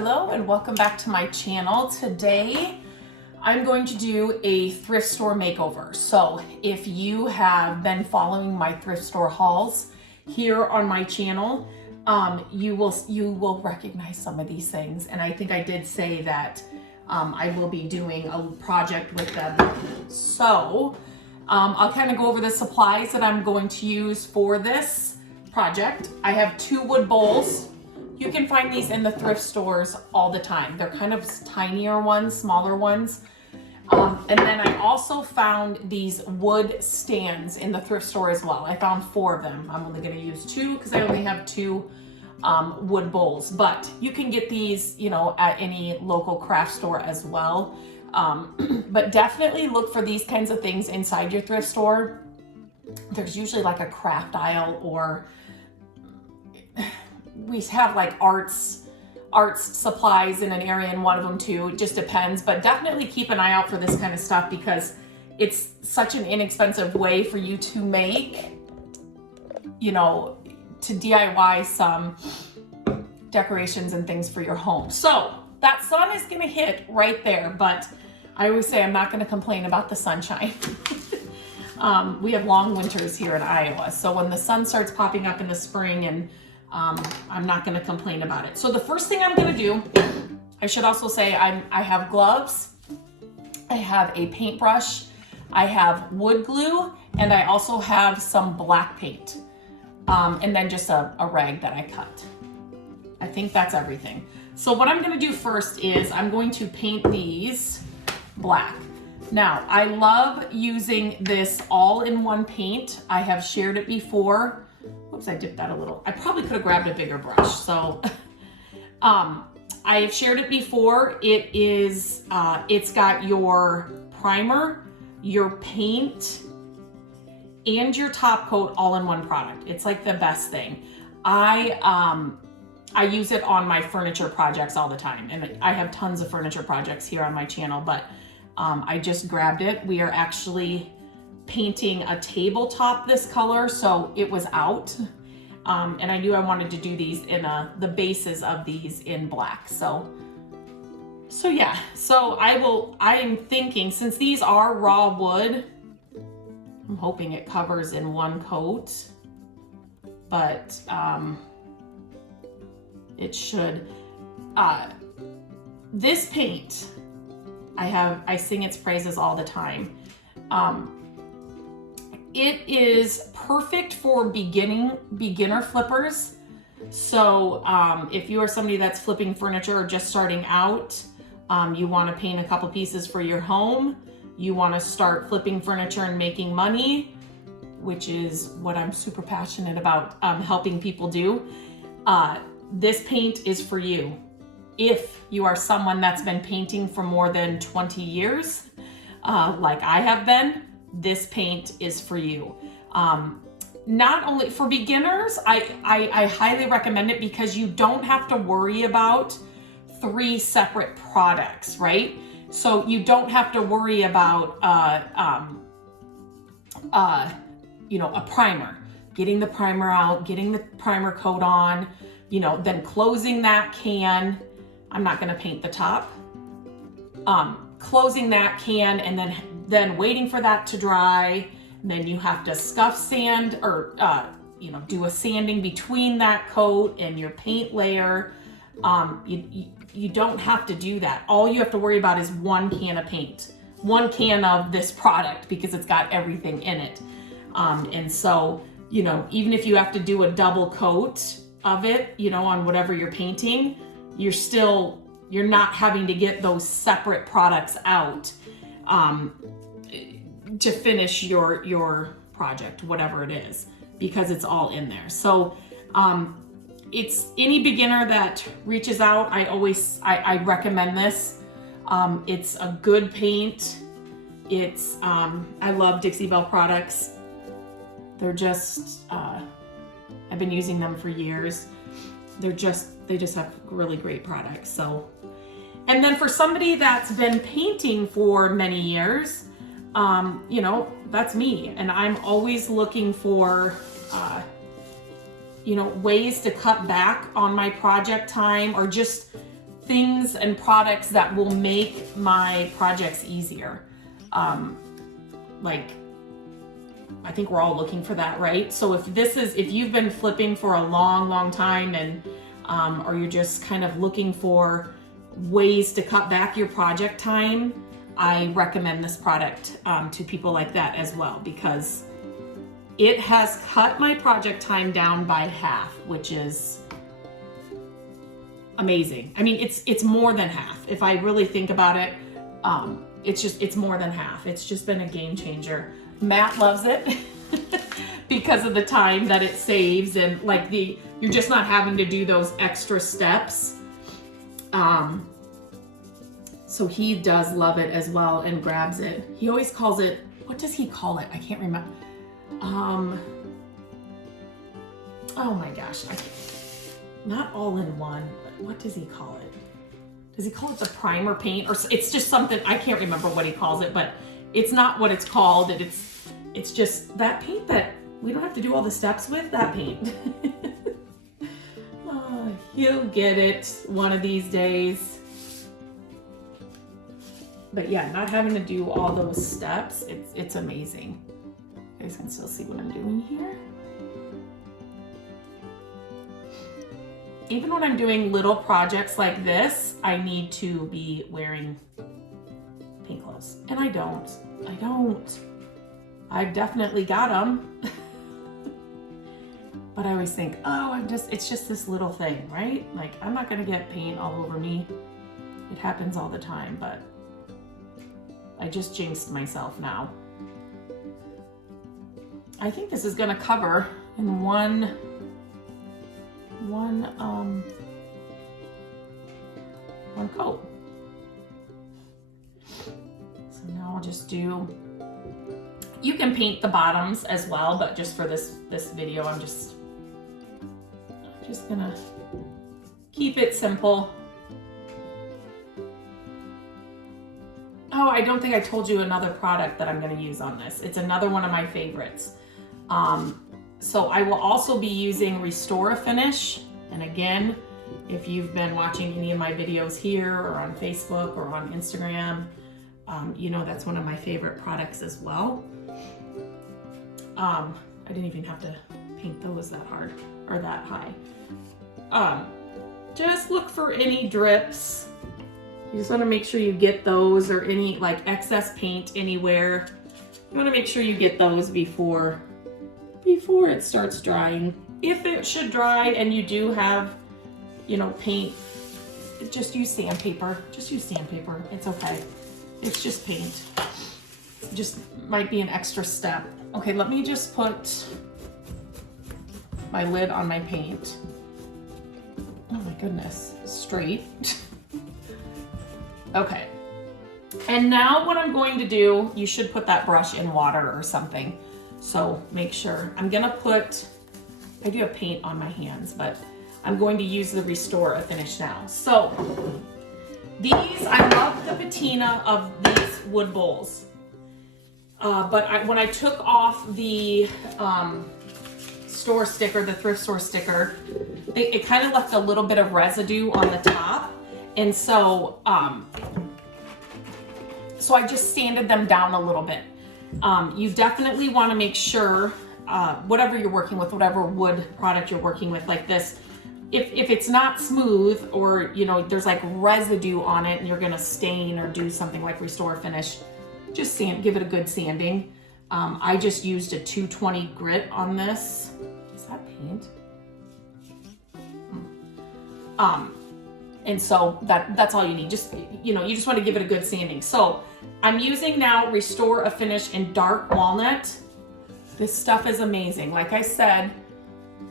Hello and welcome back to my channel. Today I'm going to do a thrift store makeover. So if you have been following my thrift store hauls here on my channel, you will recognize some of these things. And I think I did say that I will be doing a project with them. So I'll kind of go over the supplies that I'm going to use for this project. I have 2 wood bowls. You can find these in the thrift stores all the time. They're kind of tinier ones, smaller ones. And then I also found these wood stands in the thrift store as well. I found 4 of them. I'm only gonna use 2 because I only have 2 wood bowls. But you can get these, you know, at any local craft store as well. But definitely look for these kinds of things inside your thrift store. There's usually like a craft aisle, or we have like arts supplies in an area in one of them too. It just depends, but definitely keep an eye out for this kind of stuff because it's such an inexpensive way for you to make, you know, to DIY some decorations and things for your home. So that sun is gonna hit right there, but I always say I'm not gonna complain about the sunshine. We have long winters here in Iowa, so when the sun starts popping up in the spring, and I'm not going to complain about it. So the first thing I'm going to do, I should also say I have gloves, I have a paintbrush, I have wood glue, and I also have some black paint, and then just a rag that I cut. I think that's everything. So what I'm going to do first is I'm going to paint these black. Now, I love using this all-in-one paint. I have shared it before. Oops, I dipped that a little. I probably could have grabbed a bigger brush. So I've shared it before. It is, it's got your primer, your paint, and your top coat all in one product. It's like the best thing. I use it on my furniture projects all the time. And I have tons of furniture projects here on my channel, but I just grabbed it. We are actually painting a tabletop this color, so it was out, and I knew I wanted to do these in the bases of these in black. So yeah, so I am thinking, since these are raw wood, I'm hoping it covers in one coat, but it should. This paint, I sing its praises all the time. It is perfect for beginner flippers. So if you are somebody that's flipping furniture or just starting out, you want to paint a couple pieces for your home, you want to start flipping furniture and making money, which is what I'm super passionate about helping people do, this paint is for you. If you are someone that's been painting for more than 20 years, like I have been, this paint is for you. Not only for beginners, I highly recommend it because you don't have to worry about 3 separate products, right? So you don't have to worry about, you know, a primer, getting the primer out, getting the primer coat on, you know, then closing that can. I'm not going to paint the top. Closing that can and then waiting for that to dry. And then you have to scuff sand or, you know, do a sanding between that coat and your paint layer. You don't have to do that. All you have to worry about is 1 can of paint, 1 can of this product, because it's got everything in it. And so, you know, even if you have to do a double coat of it, you know, on whatever you're painting, you're not having to get those separate products out to finish your project, whatever it is, because it's all in there. So it's any beginner that reaches out, I recommend this. It's a good paint. It's I love Dixie Belle products. They're just I've been using them for years. They just have really great products. So, and then for somebody that's been painting for many years, you know, that's me. And I'm always looking for, you know, ways to cut back on my project time, or just things and products that will make my projects easier. Like, I think we're all looking for that, right? So if you've been flipping for a long time and or you're just kind of looking for ways to cut back your project time, I recommend this product to people like that as well, because it has cut my project time down by half, which is amazing. I mean, it's more than half. If I really think about it, it's more than half. It's just been a game changer. Matt loves it because of the time that it saves, and like you're just not having to do those extra steps. So he does love it as well and grabs it. He always calls it, what does he call it? I can't remember. Oh my gosh, not all in one. What does he call it? Does he call it the primer paint? Or it's just something, I can't remember what he calls it, but it's not what it's called. It's just that paint that we don't have to do all the steps with, that paint. Oh, he'll get it one of these days. But yeah, not having to do all those steps, it's amazing. You guys can still see what I'm doing here. Even when I'm doing little projects like this, I need to be wearing paint gloves. And I don't. I've definitely got them. But I always think, oh, it's just this little thing, right? Like, I'm not gonna get paint all over me. It happens all the time, but I just jinxed myself now. I think this is gonna cover in one coat. So now I'll just do, you can paint the bottoms as well, but just for this video, I'm just gonna keep it simple. Oh, I don't think I told you another product that I'm gonna use on this. It's another one of my favorites. So I will also be using Restore a Finish. And again, if you've been watching any of my videos here or on Facebook or on Instagram, you know that's one of my favorite products as well. I didn't even have to paint those that hard or that high. Just look for any drips. You just want to make sure you get those, or any like excess paint anywhere. You want to make sure you get those before it starts drying. If it should dry and you do have, paint, just use sandpaper. Just use sandpaper. It's okay. It's just paint. It just might be an extra step. Okay, let me just put my lid on my paint. Oh my goodness, straight. Okay. And now what I'm going to do, you should put that brush in water or something. So make sure. I do have paint on my hands, but I'm going to use the Restore a Finish now. So I love the patina of these wood bowls. But when I took off the store sticker, the thrift store sticker, it kind of left a little bit of residue on the top. And so, so I just sanded them down a little bit. You definitely want to make sure, whatever you're working with, whatever wood product you're working with like this, if it's not smooth, or there's like residue on it and you're gonna stain or do something like Restore Finish, just give it a good sanding. I just used a 220 grit on this. Is that paint? And so that's all you need. Just, you just want to give it a good sanding. So I'm using now Restore a Finish in dark walnut. This stuff is amazing. Like I said,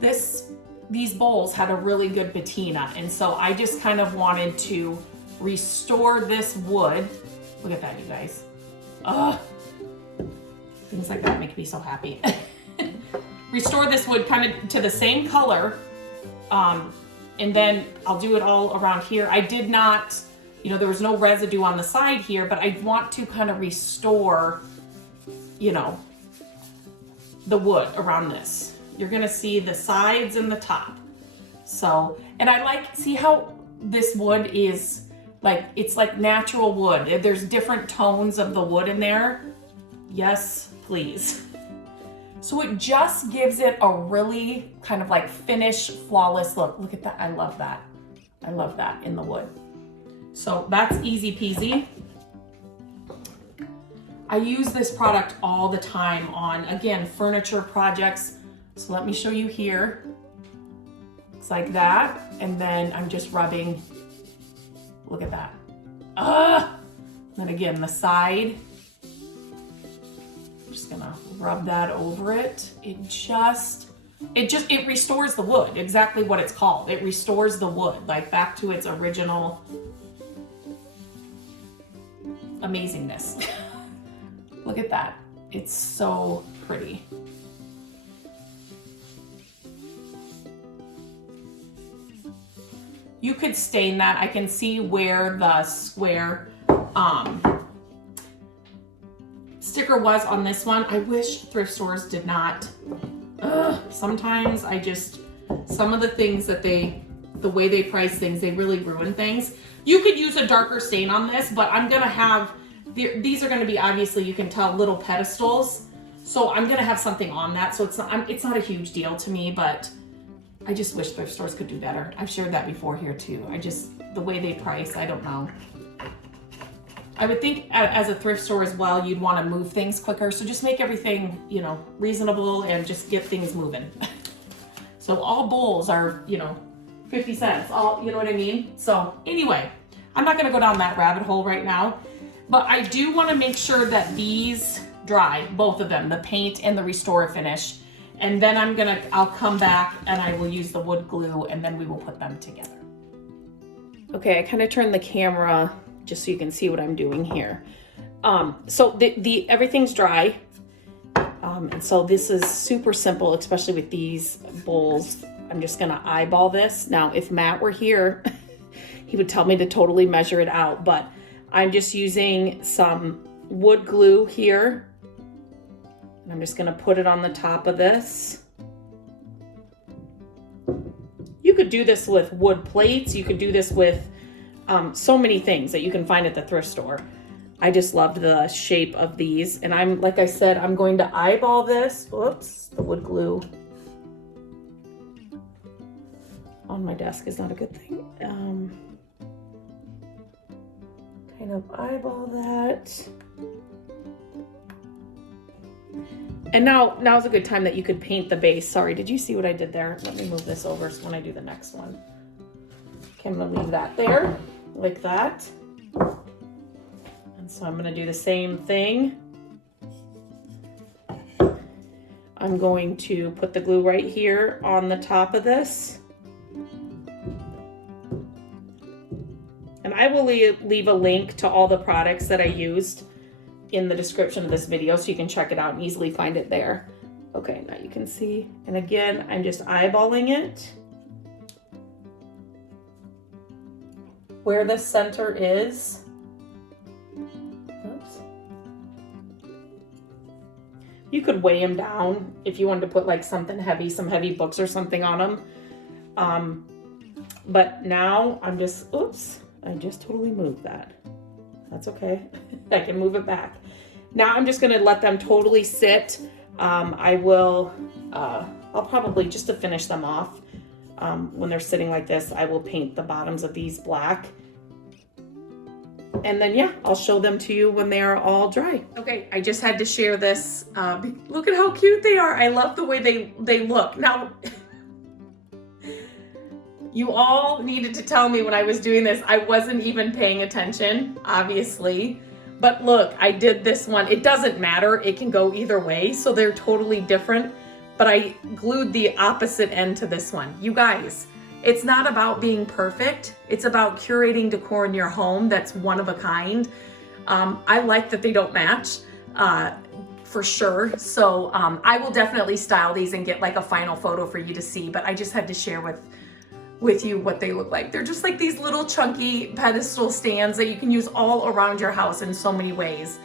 these bowls had a really good patina. And so I just kind of wanted to restore this wood. Look at that, you guys. Ugh. Things like that make me so happy. Restore this wood kind of to the same color. And then I'll do it all around here. I did not, there was no residue on the side here, but I want to kind of restore, the wood around this. You're gonna see the sides and the top. So, and I see how this wood is like, it's like natural wood. There's different tones of the wood in there. Yes, please. So it just gives it a really kind of like finished, flawless look. Look at that, I love that. I love that in the wood. So that's easy peasy. I use this product all the time on, again, furniture projects. So let me show you here. It's like that. And then I'm just rubbing, look at that. Then again, the side. I'm just gonna rub that over it. It restores the wood, exactly what it's called. It restores the wood, like back to its original amazingness. Look at that. It's so pretty. You could stain that. I can see where the square sticker was on this one. I wish thrift stores did not. Sometimes some of the things that the way they price things, they really ruin things. You could use a darker stain on this, but I'm gonna have, these are gonna be, obviously you can tell, little pedestals. So I'm gonna have something on that. So it's not a huge deal to me, but I just wish thrift stores could do better. I've shared that before here too. The way they price, I don't know. I would think as a thrift store as well, you'd want to move things quicker. So just make everything, reasonable and just get things moving. So all bowls are, 50 cents, all, you know what I mean? So anyway, I'm not going to go down that rabbit hole right now, but I do want to make sure that these dry, both of them, the paint and the restore finish. And then I'll come back and I will use the wood glue and then we will put them together. Okay, I kind of turned the camera just so you can see what I'm doing here. So everything's dry. And so this is super simple, especially with these bowls. I'm just gonna eyeball this. Now, if Matt were here, he would tell me to totally measure it out, but I'm just using some wood glue here. And I'm just gonna put it on the top of this. You could do this with wood plates. You could do this with so many things that you can find at the thrift store. I just loved the shape of these. And like I said, I'm going to eyeball this. Whoops, the wood glue on my desk is not a good thing. Kind of eyeball that. And now's a good time that you could paint the base. Sorry, did you see what I did there? Let me move this over so when I do the next one. Okay, I'm gonna leave that there, like that. And so I'm gonna do the same thing. I'm going to put the glue right here on the top of this. And I will leave a link to all the products that I used in the description of this video so you can check it out and easily find it there. Okay, now you can see. And again, I'm just eyeballing it. Where the center is. Oops. You could weigh them down if you wanted to put like something heavy, some heavy books or something on them. But now I'm just, oops, I just totally moved that. That's okay. I can move it back. Now I'm just gonna let them totally sit. I'll probably, just to finish them off, when they're sitting like this, I will paint the bottoms of these black. And then, yeah, I'll show them to you when they are all dry. Okay, I just had to share this. Look at how cute they are. I love the way they look. Now, you all needed to tell me when I was doing this, I wasn't even paying attention, obviously. But look, I did this one. It doesn't matter. It can go either way. So they're totally different. But I glued the opposite end to this one. You guys, it's not about being perfect. It's about curating decor in your home that's one of a kind. I like that they don't match, for sure. So I will definitely style these and get like a final photo for you to see. But I just had to share with you what they look like. They're just like these little chunky pedestal stands that you can use all around your house in so many ways.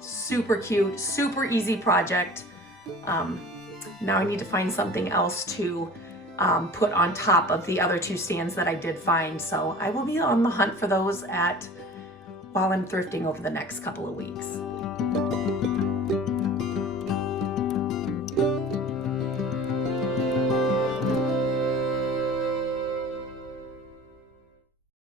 Super cute, super easy project. Now I need to find something else to put on top of the other two stands that I did find. So I will be on the hunt for those while I'm thrifting over the next couple of weeks.